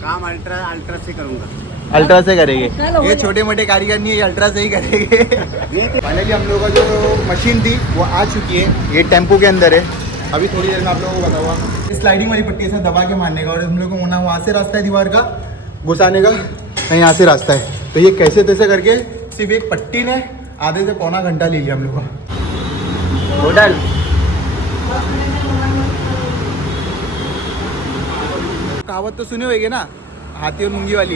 काम अल्ट्रा से करूँगा। अल्ट्रा से करेंगे। ये छोटे मोटे कारीगर नहीं है, ये अल्ट्रा से ही करेंगे। फाइनली हम लोगों का जो मशीन थी वो आ चुकी है, ये टेम्पो के अंदर है। अभी थोड़ी देर में आप लोगों को बताऊंगा। इस स्लाइडिंग वाली पट्टी से दबा के मारने का, और हम लोग को होना वहाँ से रास्ता है दीवार का घुसाने का, नहीं यहाँ से रास्ता है। तो ये कैसे तैसे करके सिर्फ एक पट्टी ने आधे से पौना घंटा ले लिया हम लोग का। होटल कहावत तो सुने होंगे ना, हाथी और मूंगी वाली।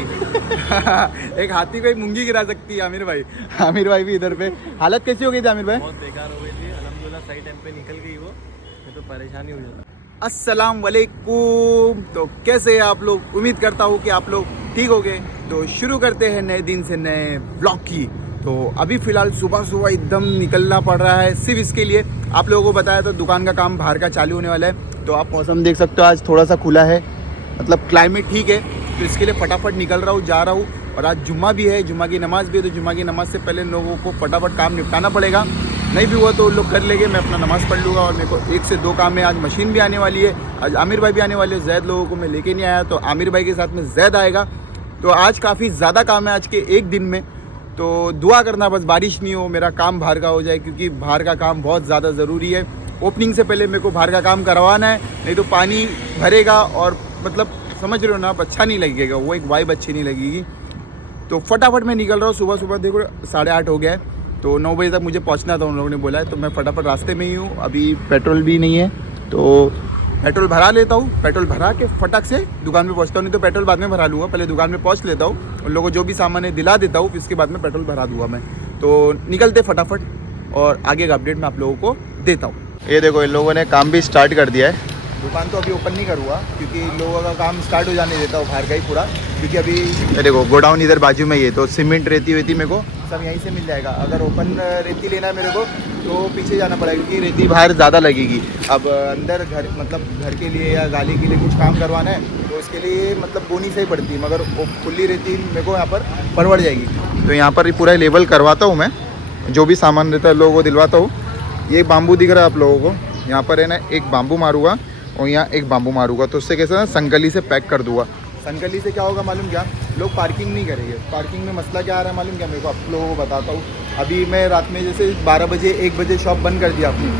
एक हाथी को एक मूंगी गिरा सकती है आमिर भाई। आमिर भाई भी इधर पे। हालत कैसी हो गई थी आमिर भाई? बहुत बेकार हो गई थी। अल्हम्दुलिल्लाह सही टाइम पे निकल गई वो, नहीं तो परेशानी हो जाता। अस्सलाम वालेकुम। तो कैसे हैं आप लोग? उम्मीद करता हूँ कि आप लोग ठीक हो गए। तो शुरू करते हैं नए दिन से नए ब्लॉग की। तो अभी फ़िलहाल सुबह सुबह एकदम निकलना पड़ रहा है सिर्फ इसके लिए। आप लोगों को बताया तो दुकान का काम बाहर का चालू होने वाला है। तो आप मौसम देख सकते हो, आज थोड़ा सा खुला है, मतलब क्लाइमेट ठीक है। तो इसके लिए फटाफट निकल रहा हूँ, जा रहा हूँ। और आज जुम्मा भी है, जुम्मा की नमाज़ भी है। तो जुम्मा की नमाज़ से पहले लोगों को फटाफट काम निपटाना पड़ेगा। नहीं भी हुआ तो लोग कर लेंगे, मैं अपना नमाज़ पढ़ लूँगा। और मेरे को 1 से 2 काम है। आज मशीन भी आने वाली है, आज आमिर भाई भी आने वाले हैं। जैद लोगों को मैं लेके नहीं आया, तो आमिर भाई के साथ में जैद आएगा। तो आज काफ़ी ज़्यादा काम है आज के एक दिन में। तो दुआ करना बस बारिश नहीं हो, मेरा काम बाहर का हो जाए, क्योंकि बाहर का काम बहुत ज़्यादा ज़रूरी है। ओपनिंग से पहले मेरे को बाहर का काम करवाना है, नहीं तो पानी भरेगा और मतलब समझ रहे हो ना आप, अच्छा नहीं लगेगा, वो एक वाइब अच्छी नहीं लगेगी। तो फटाफट मैं निकल रहा हूँ। सुबह सुबह देखो 8:30 हो गया है, तो 9 बजे तक मुझे पहुँचना था, उन लोगों ने बोला है। तो मैं फटाफट रास्ते में ही हूँ। अभी पेट्रोल भी नहीं है, तो पेट्रोल भरा लेता हूँ। पेट्रोल भरा के फटक से दुकान पे पहुँचता हूँ, नहीं तो पेट्रोल बाद में भरा लूँगा। पहले दुकान में पहुँच लेता हूँ, उन लोगों को जो भी सामान है दिला देता हूँ, इसके बाद में पेट्रोल भरा दूँगा मैं। तो निकलते फटाफट और आगे का अपडेट मैं आप लोगों को देता हूँ। ये देखो इन लोगों ने काम भी स्टार्ट कर दिया है। दुकान तो अभी ओपन नहीं करूँगा, क्योंकि लोगों का काम स्टार्ट हो जाने देता हूँ बाहर का ही पूरा। क्योंकि अभी ये देखो गोडाउन इधर बाजू में ही है, तो सीमेंट रेती वेती मेरे को सब यहीं से मिल जाएगा। अगर ओपन रेती लेना है मेरे को तो पीछे जाना पड़ेगा, क्योंकि रेती बाहर ज़्यादा लगेगी। अब अंदर घर मतलब घर के लिए या गाली के लिए कुछ काम करवाना है, तो उसके लिए मतलब बोनी से ही पड़ती है। मगर वो खुली रेती मेरे को यहाँ पर परवड़ जाएगी। तो यहाँ पर पूरा लेवल करवाता हूँ मैं, जो भी सामान रहता है लोगों को दिलवाता हूँ। ये बाम्बू दिख रहा है आप लोगों को, यहाँ पर है ना एक बाम्बू मारूंगा और यहाँ एक बाम्बू मारूंगा, तो उससे कैसे ना संकली से पैक कर दूंगा। संकली से क्या होगा मालूम क्या? लोग पार्किंग नहीं करेंगे। पार्किंग में मसला क्या आ रहा है मालूम क्या? मेरे को आप लोगों को बताता हूँ। अभी मैं रात में जैसे 12 बजे 1 बजे शॉप बंद कर दिया अपनी,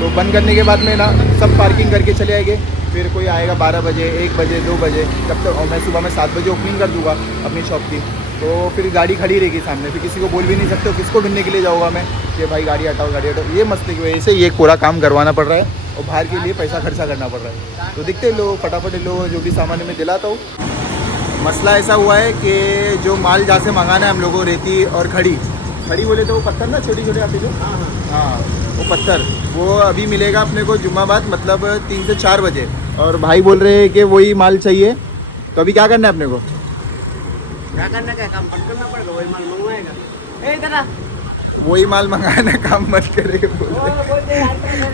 तो बंद करने के बाद में ना सब पार्किंग करके चले आएंगे। फिर कोई आएगा 12 बजे 1 बजे 2 बजे, जब तक। और मैं सुबह में 7 बजे ओपनिंग कर दूँगा अपनी शॉप की, तो फिर गाड़ी खड़ी रहेगी सामने। फिर किसी को बोल भी नहीं सकते हो, किसको ढूंढने के लिए जाऊँगा मैं कि भाई गाड़ी हटाओ गाड़ी हटाओ। ये मसले की वजह से ये पूरा काम करवाना पड़ रहा है, और बाहर के लिए पैसा खर्चा करना पड़ रहा है। तो दिखते लोग फटाफट लोग जो भी सामान मैं दिलाता हूँ। मसला ऐसा हुआ है कि जो माल जहाँ से मंगाना है हम लोगों को, रेती और खड़ी बोले तो वो पत्थर ना छोटी छोटी आती जो, हाँ वो पत्थर, वो अभी मिलेगा अपने को जुम्मा बाद, मतलब 3 से 4 बजे। और भाई बोल रहे हैं कि वही माल चाहिए। तो अभी क्या करना है अपने को? क्या करना, क्या काम बंद करना पड़ेगा, वही माल मंगवाएगा। वही माल मंगाना, काम मत करे।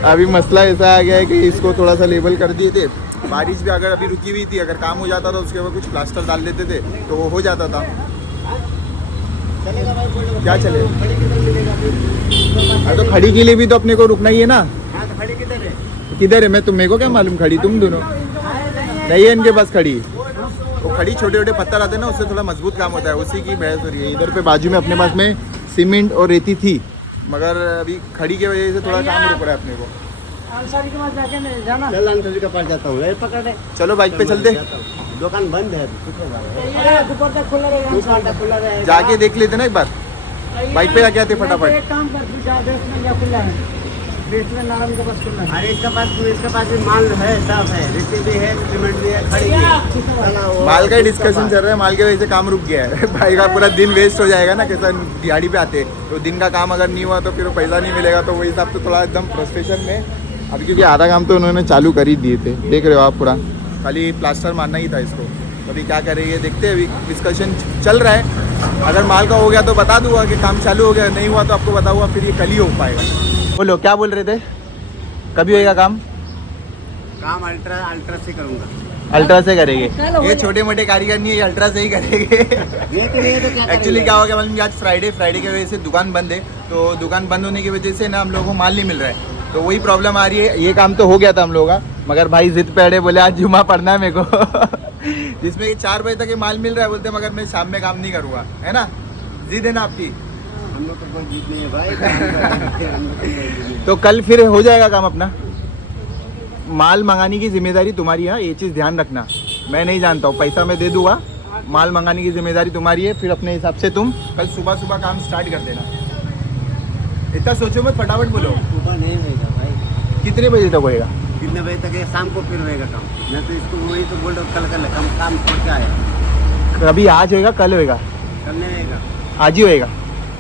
अभी मसला ऐसा आ गया है कि इसको थोड़ा सा लेवल कर दिए थे। बारिश भी अगर अभी रुकी हुई थी, अगर काम हो जाता था उसके बाद कुछ प्लास्टर डाल देते थे तो वो हो जाता था। क्या चले? अरे तो खड़ी के लिए भी तो अपने को रुकना ही है ना। किधर है? मैं तुम, मेरे को क्या मालूम? खड़ी तुम दोनों नहीं है इनके पास खड़ी। तो खड़ी छोटे छोटे पत्थर आते हैं ना, उससे थोड़ा मजबूत काम होता है, उसी की बहस हो रही है। इधर पे बाजू में अपने पास में सीमेंट और रेती थी, मगर अभी खड़ी की वजह से थोड़ा काम रुक रहा है अपने को। के पास जाता हूँ, पकड़े। चलो बाइक पे चलते, दुकान बंद है, दोपहर तक खुला रहेगा। जाके देख लेते ना एक बार। बाइक पे जाके आते फटाफट। एक काम कर, तू जा, बेसमेंट जा, खुला है। बेसमेंट नारायण के पास खुला है। अरे इसके पास भी माल है, सब है, रेती भी है, सीमेंट भी है, खड़ी भी है। माल का डिस्कशन चल रहा है, माल की वजह से काम रुक गया है। भाई का पूरा दिन वेस्ट हो जाएगा ना, कैसा दिहाड़ी पे आते, तो दिन का काम अगर नहीं हुआ तो फिर वो पैसा नहीं मिलेगा। तो वही हिसाब से थोड़ा एकदम फ्रस्ट्रेशन में अभी, क्योंकि आधा काम तो उन्होंने चालू कर ही दिए थे, देख रहे हो आप, पूरा खाली प्लास्टर मारना ही था इसको। अभी क्या करेंगे देखते हैं, अभी डिस्कशन चल रहा है। अगर माल का हो गया तो बता दूंगा कि काम चालू हो गया, नहीं हुआ तो आपको बताऊंगा, फिर ये कल ही हो पाएगा। बोलो क्या बोल रहे थे? कभी होएगा काम? काम अल्ट्रा से करूँगा। अल्ट्रा से करेंगे। ये छोटे मोटे कारीगर नहीं है, ये अल्ट्रा से ही करेंगे। एक्चुअली क्या हो गया मालूम, आज फ्राइडे की वजह से दुकान बंद है। तो दुकान बंद होने की वजह से ना हम लोगों को माल नहीं मिल रहा है, तो वही प्रॉब्लम आ रही है। ये काम तो हो गया था हम लोगों का, मगर भाई जिद पे अड़े, बोले आज जुम्मा पढ़ना है मेरे को। जिसमें कि 4 बजे तक ये माल मिल रहा है, बोलते हैं मगर मैं शाम में काम नहीं करूँगा, है ना? जिद है ना आपकी? हम लोग को कोई जीत नहीं है भाई, काम करेंगे, हम लोग को कोई जीत नहीं है। तो कल फिर हो जाएगा काम अपना। माल मंगाने की जिम्मेदारी तुम्हारी है, ये चीज़ ध्यान रखना। मैं नहीं जानता हूँ, पैसा मैं दे दूंगा, माल मंगाने की जिम्मेदारी तुम्हारी है। फिर अपने हिसाब से तुम कल सुबह सुबह काम स्टार्ट कर देना। इतना सोचो मत, फटाफट बोलो। सुबह नहीं होएगा भाई, कितने बजे तक होएगा? कितने बजे तक है? शाम को फिर होएगा काम। मैं तो इसको वही तो बोल रहा हूँ, कल कल काम छोड़ के आया। कभी आज होएगा, कल होएगा? कल नहीं होएगा, आज ही होएगा।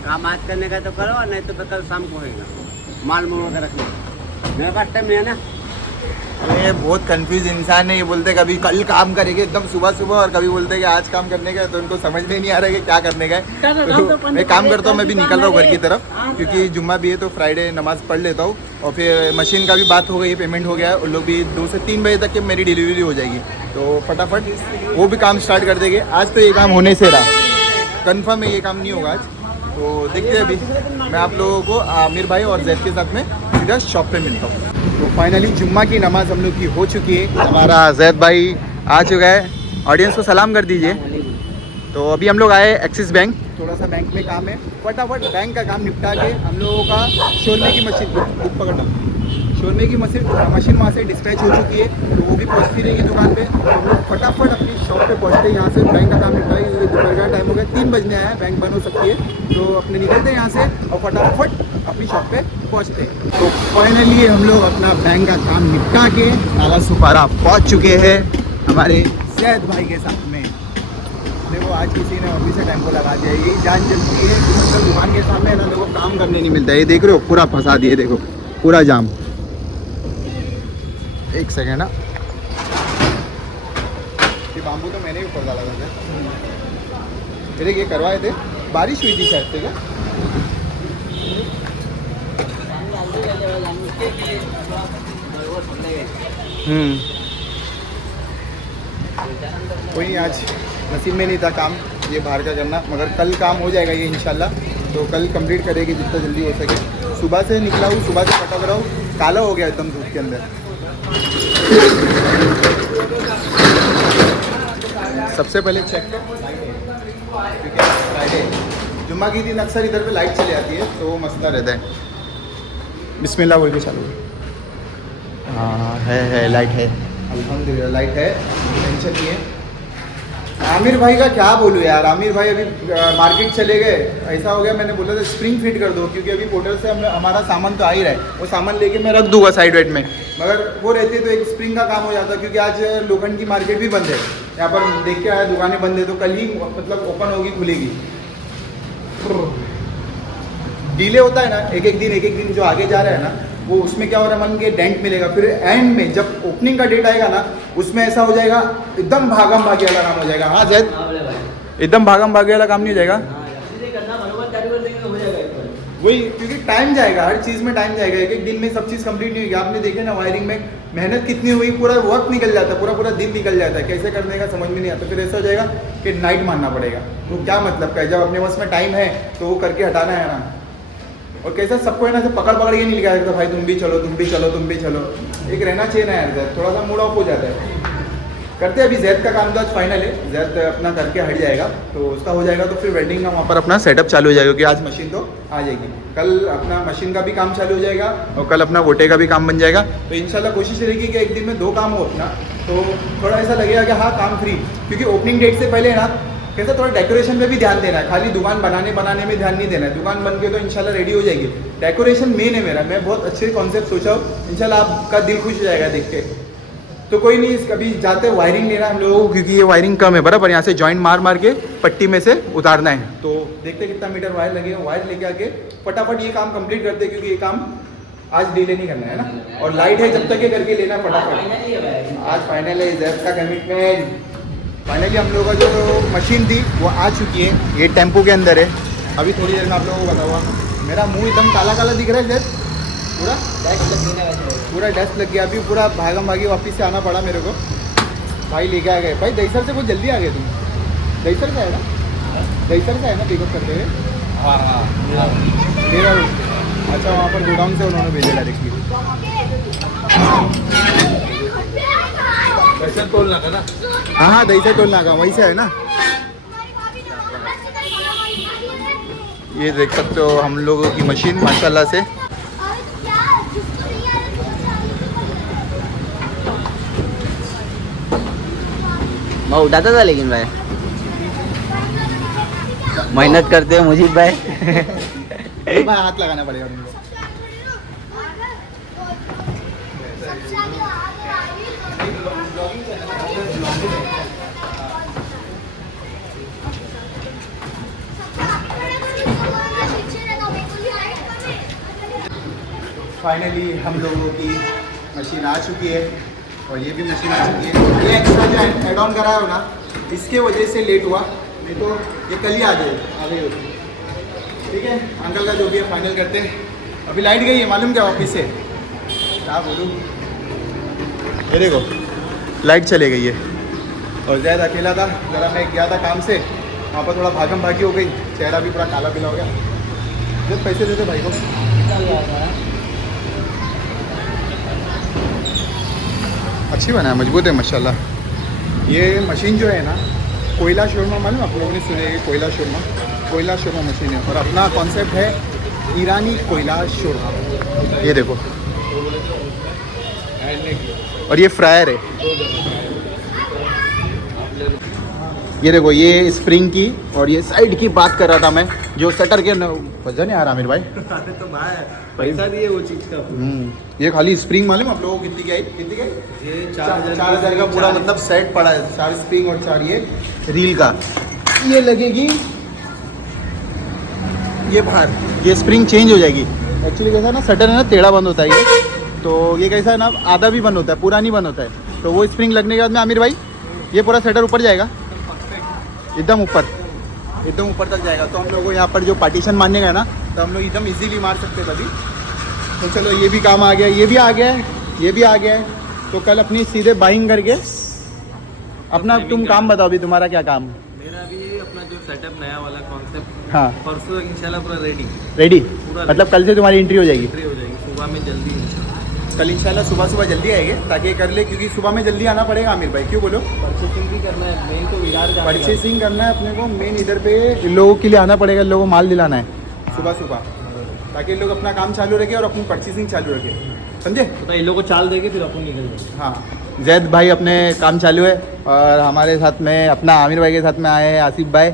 काम आज करने का तो करो, नहीं तो कल शाम को होएगा। माल मंगवा कर रखना, मेरे पास टाइम नहीं है ना। ये बहुत कंफ्यूज इंसान है, ये बोलते कभी कल काम करेंगे एकदम सुबह सुबह, और कभी बोलते हैं कि आज काम करने का है, तो उनको समझ में नहीं आ रहा है कि क्या करने का है। तो मैं काम करता हूँ, मैं भी निकल रहा हूँ घर की तरफ, क्योंकि जुम्मा भी है तो फ्राइडे नमाज पढ़ लेता हूँ। और फिर मशीन का भी बात हो गई है, पेमेंट हो गया है, उन लोग भी 2 से 3 बजे तक के मेरी डिलीवरी हो जाएगी, तो फटाफट वो भी काम स्टार्ट कर देंगे। आज तो ये काम होने से रहा, कन्फर्म है ये काम नहीं होगा आज, तो देखते हैं। अभी मैं आप लोगों को आमिर भाई और जैद के साथ में सीधा शॉप पे मिलता हूँ। तो फाइनली जुम्मा की नमाज़ हम लोग की हो चुकी है, हमारा जैद भाई आ चुका है। ऑडियंस को सलाम कर दीजिए। तो अभी हम लोग आए एक्सिस बैंक, थोड़ा सा बैंक में काम है, फटाफट बैंक का काम निपटा के हम लोगों का शोरमे की मशीन बुक पकड़ना, शोरमे की मशीन वहाँ से डिस्पैच हो चुकी है, तो वो भी पहुँचती रहेगी दुकान पे। तो फटाफट अपनी शॉप पे पहुँचते हैं, यहाँ से बैंक का काम निपटाएंगे, क्योंकि दोपहर का टाइम हो गया, 3 बजने आया है, बैंक बंद हो सकती है, तो अपने निकलते हैं यहाँ से और फटाफट अपनी शॉप पे पहुँचते हैं। तो फाइनली हम लोग अपना बैंक का काम निपटा के नाला सुपारा पहुँच चुके हैं हमारे जैद भाई के साथ में। देखो आज किसी ने अभी से टेम्पो लगा दिया, यही जान चलती है कि मतलब दुकान के सामने ना लोगों को काम करने नहीं मिलता है। ये देख रहे हो, पूरा फंसा दिए, देखो पूरा जाम। एक सेकेंड ना, ये बाम्बू तो मैंने भी ऊपर डाला था, मेरे ये करवाए थे, बारिश हुई थी शायद से क्या? कोई नहीं, आज नसीब में नहीं था काम ये बाहर का करना, मगर कल काम हो जाएगा ये इंशाल्लाह। तो कल कंप्लीट करेंगे जितना जल्दी हो सके। सुबह से निकला हूँ, सुबह से फटा कर रहा हूँ, काला हो गया एकदम धूप के अंदर। सबसे पहले चेक क्योंकि फ्राइडे जुम्मा की दिन अक्सर इधर पे लाइट चली जाती है, तो वो मसला रहता है। बिस्मिल्लाह बोल के चालू। हाँ है लाइट है, अल्हम्दुलिल्लाह लाइट है, टेंशन नहीं है। आमिर भाई का क्या बोलूँ यार, आमिर भाई अभी मार्केट चले गए, ऐसा हो गया, मैंने बोला था स्प्रिंग फिट कर दो, क्योंकि अभी पोर्टल से हमारा सामान तो आ ही रहा है, वो सामान लेके मैं रख दूंगा साइड वेट में, मगर वो रहते तो एक स्प्रिंग का काम हो जाता, क्योंकि आज लोखंड की मार्केट भी बंद है, यहाँ पर देख के आया दुकानें बंद है, तो कल ही मतलब ओपन होगी, खुलेगी। डिले होता है ना, एक एक दिन जो आगे जा रहा है ना, वो उसमें क्या हो रहा है, मन के डेंट मिलेगा, फिर एंड में जब ओपनिंग का डेट आएगा ना, उसमें ऐसा हो जाएगा एकदम भागम भागी वाला काम हो जाएगा। हाँ जैद, एकदम भागम भागी वाला काम नहीं हो जाएगा, वही, क्योंकि टाइम जाएगा, हर चीज़ में टाइम जाएगा, एक एक दिन में सब चीज़ कंप्लीट नहीं होगी। आपने देखे ना वायरिंग में मेहनत कितनी हुई, पूरा वक्त निकल जाता है, पूरा दिन निकल जाता है, कैसे करने का समझ में नहीं आता, फिर ऐसा हो जाएगा कि नाइट मानना पड़ेगा। तो क्या मतलब का है, जब अपने पास में टाइम है तो वो करके हटाना है ना। और कैसा सबको है ना, से पकड़ के नहीं लिखा जाता, भाई तुम भी चलो, एक रहना चाहिए ना यार, जैद थोड़ा सा मूड ऑफ हो जाता है। करते हैं अभी जैद का काम तो आज फाइनल है, जैद अपना करके हट जाएगा, तो उसका हो जाएगा तो फिर वेल्डिंग का वहाँ पर अपना सेटअप चालू हो जाएगा, क्योंकि आज मशीन तो आ जाएगी, कल अपना मशीन का भी काम चालू हो जाएगा और कल अपना वोटे का भी काम बन जाएगा। तो इंशाल्लाह कोशिश रहेगी कि एक दिन में 2 काम हो अपना, तो थोड़ा ऐसा लगेगा कि हाँ काम फ्री, क्योंकि ओपनिंग डेट से पहले ना कैसा थोड़ा डेकोरेशन पे भी ध्यान देना है, खाली दुकान बनाने में ध्यान नहीं देना है। दुकान बन के तो इंशाल्लाह रेडी हो जाएगी, डेकोरेशन मेन है मेरा, मैं बहुत अच्छे कॉन्सेप्ट सोचा हूँ, इंशाल्लाह आपका दिल खुश हो जाएगा देख के। तो कोई नहीं, कभी जाते वायरिंग लेना हम लोगों को, क्योंकि ये वायरिंग कम है बराबर, यहाँ से जॉइंट मार के पट्टी में से उतारना है, तो देखते कितना मीटर वायर लगेगा, वायर लेके आके फटाफट ये काम कंप्लीट करते, क्योंकि ये काम आज डिले नहीं करना है ना, और लाइट है जब तक ये करके लेना फटाफट। आज फाइनल है जैद का कमिटमेंट। फाइनली हम लोगों का जो मशीन थी वो आ चुकी है, ये टेम्पो के अंदर है। अभी थोड़ी देर में आप लोगों को बताऊँगा, मेरा मुंह एकदम काला काला दिख रहा है जैद, पूरा डस्ट लग गया, अभी पूरा भागम भागी वापस से आना पड़ा मेरे को, भाई लेके आ गए। भाई दहीसर से बहुत जल्दी आ गए तुम, दहीसर से है ना, दहीसर से है ना पिकअप करते हुए? मेरा अच्छा, वहाँ पर गोडाउन से उन्होंने भेजा डायरेक्टली। हाँ हाँ दही से टोल नाका वहीं से है ना। ये देख सकते हो हम लोगों की मशीन माशाल्लाह से। मैं उठाता था लेकिन भाई मेहनत करते हैं मुझे भाई। भाई हाथ लगाना पड़ेगा तुमको। फाइनली हम लोगों की मशीन आ चुकी है और ये भी मशीन आ चुकी है। ये एक्स्ट्रा जो एड ऑन कराया हो ना इसके वजह से लेट हुआ, नहीं तो ये कल ही आ गई होती। ठीक है अंकल का जो भी है फाइनल करते हैं। अभी लाइट गई है मालूम क्या ऑफिस से, क्या बोलूँ। ये देखो लाइट चले गई है और ज़्यादा अकेला था, ज़रा मैं गया था काम से, वहाँ पर थोड़ा भागम भागी हो गई, चेहरा भी पूरा काला पीला हो गया। जब पैसे देते भाई को अच्छी बना है, मजबूत है माशाल्लाह। ये मशीन जो है ना कोयला शोरमा, मालूम आप लोगों ने सुने हैं कोयला शोरमा मशीन है और अपना कॉन्सेप्ट है ईरानी कोयला शोरमा। ये देखो और ये फ्रायर है। ये देखो ये स्प्रिंग की और ये साइड की बात कर रहा था मैं, जो शटर के वजह नहीं आ रहा आमिर भाई। तो पैसा दिए वो चीज का। ये खाली स्प्रिंग मालूम आप लोगों को कितनी की आई? कितनी की? ये 4,000 का पूरा मतलब सेट पड़ा है, 4 स्प्रिंग और 4 ये रील का। ये लगेगी ये बाहर, ये स्प्रिंग चेंज हो जाएगी। एक्चुअली कैसा ना शटर है ना टेढ़ा बंद होता है ये, तो ये कैसा है ना आधा भी बंद होता है पूरा नहीं बंद होता है। तो वो स्प्रिंग लगने के बाद में आमिर भाई ये पूरा शटर ऊपर जाएगा, एकदम ऊपर तक जाएगा। तो हम लोग को यहाँ पर जो पार्टीशन मारने का ना तो हम लोग एकदम इजीली मार सकते हैं तभी। तो चलो ये भी काम आ गया, ये भी आ गया है, ये भी आ गया है। तो कल अपनी सीधे बाइंग करके अपना तुम काम बताओ अभी तुम्हारा क्या काम? मेरा भी अपना जो सेटअप नया वाला कॉन्सेप्ट हाँ परसों इंशाल्लाह पूरा रेडी पूरा मतलब कल से तुम्हारी एंट्री हो जाएगी। एंट्री हो जाएगी सुबह में जल्दी इंशाल्लाह। कल इंशाल्लाह सुबह जल्दी आएंगे ताकि कर ले, क्योंकि सुबह में जल्दी आना पड़ेगा आमिर भाई। क्यों बोलो? परचेसिंग भी करना है, मेन तो विरार जाना है। परचेसिंग करना है अपने को, मेन इधर पे लोगों के लिए आना पड़ेगा, लोगों को माल दिलाना है सुबह ताकि लोग अपना काम चालू रखे और अपनी परचेसिंग चालू रखे, समझे? तो इन लोगों को चाल देके फिर अपन निकल जाएंगे। हाँ जैद भाई अपने काम चालू है और हमारे साथ में अपना आमिर भाई के साथ में आए हैं आसिफ भाई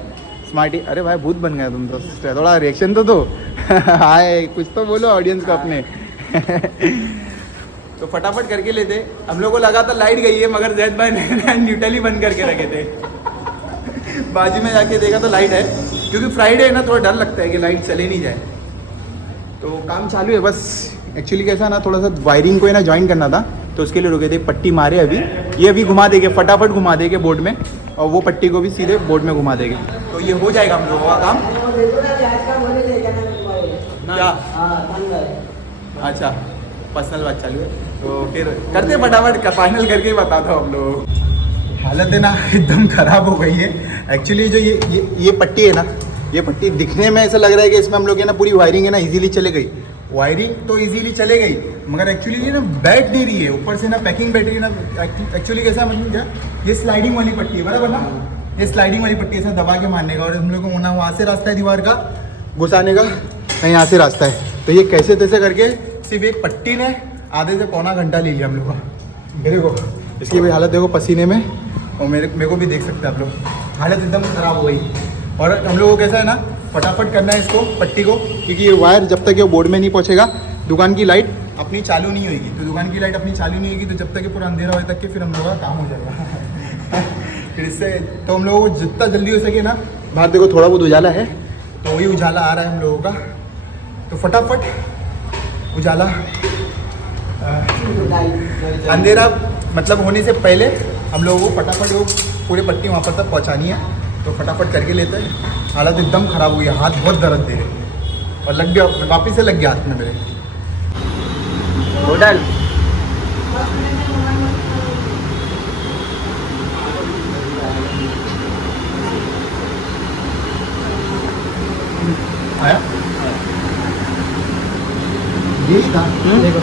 स्मार्टी। अरे भाई भूत बन गया तुम तो, थोड़ा रिएक्शन तो दो। हाय कुछ तो बोलो ऑडियंस को अपने। तो फटाफट करके लेते। हम लोग को लगा था लाइट गई है मगर जैद भाई ने न्यूट्रल ही बंद करके रखे थे। बाजू में जाके देखा तो लाइट है, क्योंकि फ्राइडे है ना थोड़ा डर लगता है कि लाइट चले नहीं जाए। तो काम चालू है बस। एक्चुअली कैसा ना थोड़ा सा वायरिंग को है ना ज्वाइन करना था तो उसके लिए रुके थे। पट्टी मारे अभी, ये अभी घुमा देंगे, फटाफट घुमा देंगे बोर्ड में और वो पट्टी को भी सीधे बोर्ड में घुमा देंगे। तो ये हो जाएगा हम लोगों का काम। क्या? अच्छा पर्सनल बात चालू है तो फिर करते फटाफट फाइनल करके ही बताता हूँ हम लोग। हालत है ना एकदम ख़राब हो गई है। एक्चुअली जो ये पट्टी है ना, ये पट्टी दिखने में ऐसा लग रहा है कि इसमें हम लोग है ना पूरी वायरिंग है ना इजीली चले गई। वायरिंग तो इजीली चले गई मगर एक्चुअली ये ना बैठ नहीं रही है, ऊपर से ना पैकिंग बैठ रही है ना। एक्चुअली कैसा मतलब क्या, ये स्लाइडिंग वाली पट्टी है बराबर ना, ये स्लाइडिंग वाली पट्टी ऐसा दबा के मारने का और हम लोग को ना वहाँ से रास्ता है दीवार का घुसाने का, नहीं यहाँ से रास्ता है। तो ये कैसे तैसे करके सिर्फ एक पट्टी ने आधे से पौना घंटा ले लिया हम लोग का। देखो इसकी भाई हालत देखो पसीने में, और मेरे को भी देख सकते हैं आप लोग, हालत एकदम ख़राब हो गई। और हम लोगों को कैसा है ना फटाफट करना है इसको पट्टी को, क्योंकि ये वायर जब तक ये बोर्ड में नहीं पहुंचेगा दुकान की लाइट अपनी चालू नहीं होगी। तो दुकान की लाइट अपनी चालू नहीं होगी तो जब तक ये पूरा अंधेरा होए तक के फिर हम लोगों का काम हो जाएगा। फिर इससे तो हम लोगों को जितना जल्दी हो सके ना, बाहर देखो थोड़ा बहुत उजाला है तो वही उजाला आ रहा है हम लोगों का, तो फटाफट उजाला अंधेरा मतलब होने से पहले हम लोगों को फटाफट वो पूरे पट्टी वहाँ पर तक पहुँचानी है। तो फटाफट करके लेते हैं। हालत एकदम ख़राब हुई है, हाथ बहुत दर्द दे रहे और लग गया, वापस से लग गया हाथ में मेरे। होटल आया ये था देखो।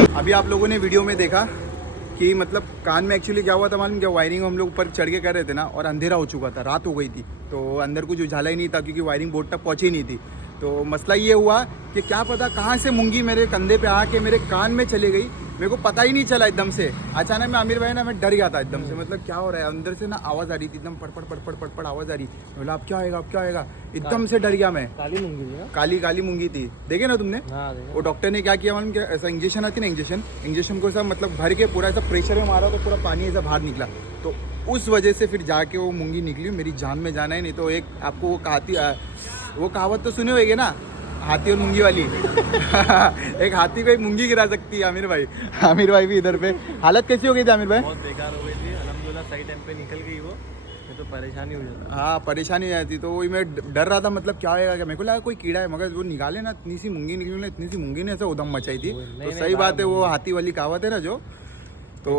अभी आप लोगों ने वीडियो में देखा कि मतलब कान में एक्चुअली क्या हुआ था मालूम क्या, वायरिंग हम लोग ऊपर चढ़ के कर रहे थे ना, और अंधेरा हो चुका था, रात हो गई थी, तो अंदर कुछ उजाला ही नहीं था क्योंकि वायरिंग बोर्ड तक पहुंची नहीं थी। तो मसला ये हुआ कि क्या पता कहाँ से मूंगी मेरे कंधे पे आके मेरे कान में चली गई, मेरे को पता ही नहीं चला। एकदम से अचानक में आमिर भाई ना, मैं डर गया था एकदम से, मतलब क्या हो रहा है, अंदर से ना आवाज़ आ रही थी, एकदम पटपट पटपट पटपट आवाज़ आ रही। बोला अब क्या आएगा, अब क्या आएगा, एकदम से डर गया मैं। काली मूंगी थी ना? काली काली मूंगी थी, देखे ना तुमने? हाँ, देखा। वो डॉक्टर ने क्या किया मालूम क्या, ऐसा इंजेक्शन आती ना, इंजेक्शन को ऐसा मतलब भर के पूरा ऐसा प्रेशर में मारा तो पूरा पानी ऐसा बाहर निकला, तो उस वजह से फिर जाके वो मूंगी निकली। मेरी जान में जाना है, नहीं तो एक आपको वो कहावत तो सुने होगे ना, हाथी और मूंगी वाली। एक हाथी को एक मूंगी गिरा सकती है आमिर भाई। आमिर भाई भी इधर पे। हालत कैसी हो गई थी आमिर भाई? बहुत बेकार हो गई थी, अल्हम्दुलिल्लाह सही टाइम पे निकल गई वो, नहीं तो परेशानी हो जाता। हाँ परेशानी हो जाती, तो वही मैं डर रहा था, मतलब क्या होएगा, क्या मेरे को लगा कोई कीड़ा है, मगर वो निकाले ना, इतनी सी मूंगी निकली ना, इतनी सी मूंगी ने ऐसे उधम मचाई थी। तो सही बात है, वो हाथी वाली कहावत है ना जो, तो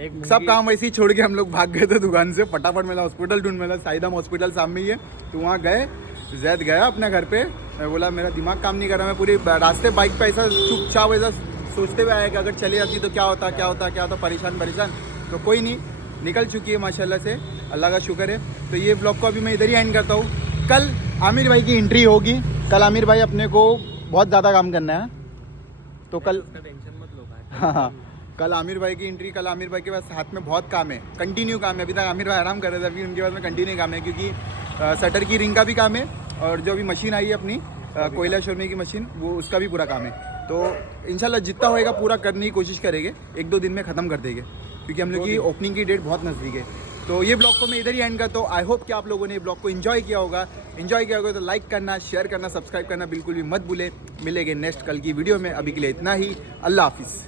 एक सब काम वैसे ही छोड़ के हम लोग भाग गए थे दुकान से, फटाफट मेरा हॉस्पिटल ढूंढ, मेरा साइदाम हॉस्पिटल सामने ही है, तो वहाँ गए, जैद गया अपने घर पे। मैं बोला मेरा दिमाग काम नहीं कर रहा, मैं पूरी रास्ते बाइक पे ऐसा चुपचाप ऐसा सोचते हुए आया कि अगर चले जाती तो क्या होता, क्या होता, क्या होता, परेशान। तो कोई नहीं, निकल चुकी है माशाल्लाह से, अल्लाह का शुक्र है। तो ये ब्लॉग को अभी मैं इधर ही एंड करता हूँ। कल आमिर भाई की एंट्री होगी, कल आमिर भाई अपने को बहुत ज़्यादा काम करना है, तो कल टेंशन मत लो भाई। हाँ, कल आमिर भाई की एंट्री, कल आमिर भाई के पास हाथ में बहुत काम है, कंटिन्यू काम है। अभी तक आमिर भाई आराम कर रहे थे, अभी उनके पास में कंटिन्यू काम है, क्योंकि शटर की रिंग का भी काम है, और जो अभी मशीन आई है अपनी कोयला शोरने की मशीन, वो उसका भी पूरा काम है। तो इंशाल्लाह जितना होएगा पूरा करने की कोशिश करेंगे, 1-2 दिन में ख़त्म कर देंगे, क्योंकि हम लोग की ओपनिंग की डेट बहुत नज़दीक है। तो ये ब्लॉग को मैं इधर ही एंड करता हूँ। आई होप कि आप लोगों ने ये ब्लॉग को एंजॉय किया होगा तो लाइक करना, शेयर करना, सब्सक्राइब करना बिल्कुल भी मत भूले। मिलेंगे नेक्स्ट कल की वीडियो में, अभी के लिए इतना ही, अल्लाह हाफिज़।